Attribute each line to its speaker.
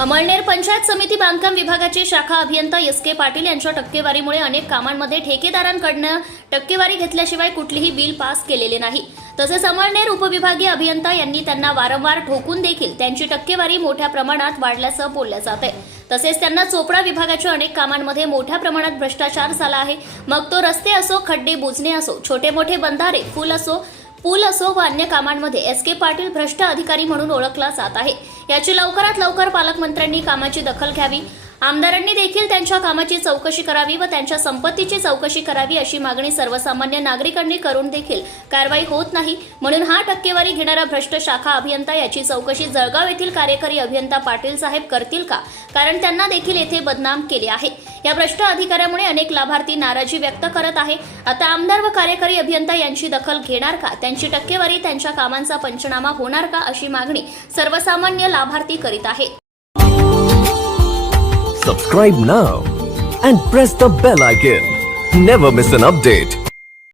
Speaker 1: अमळनेर पंचायत समिती बांधकाम विभागाचे शाखा अभियंता एस के पाटील यांच्या टक्केवारीमुळे अनेक कामांमध्ये ठेकेदारांकडनं टक्केवारी घेतल्याशिवाय कुठलीही बिल पास केलेले नाही. तसेच अमळनेर उपविभागीय अभियंता यांनी त्यांना वारंवार ठोकून देखील त्यांची टक्केवारी मोठ्या प्रमाणात वाढल्याचं बोललं जात आहे. तसेच त्यांना चोपडा विभागाच्या अनेक कामांमध्ये मोठ्या प्रमाणात भ्रष्टाचार झाला आहे. मग तो रस्ते असो खड्डे बुजणे असो छोटे मोठे बंधारे फुल असो पूल असो व अन्य कामांमध्ये एस के पाटील भ्रष्ट अधिकारी म्हणून ओळखला जात आहे. याची लवकरात लवकर पालकमंत्र्यांनी कामाची दखल घ्यावी. आमदारांनी देखील त्यांच्या कामाची चौकशी करावी व त्यांच्या संपत्तीची चौकशी करावी अशी मागणी सर्वसामान्य नागरिकांनी करून देखील कारवाई होत नाही. म्हणून हा टक्केवारी घेणारा भ्रष्ट शाखा अभियंता याची चौकशी जळगाव येथील कार्यकारी अभियंता पाटील साहेब करतील का? कारण त्यांना देखील येथे बदनाम केले आहे. या भ्रष्ट अधिकाऱ्यामुळे अनेक लाभार्थी नाराजी व्यक्त करत आहे. आता आमदार व कार्यकारी अभियंता यांची दखल घेणार का? त्यांची टक्केवारी त्यांच्या कामांचा पंचनामा होणार का? अशी मागणी सर्वसामान्य लाभार्थी करीत आहेत.
Speaker 2: Subscribe now and press the bell icon never miss an update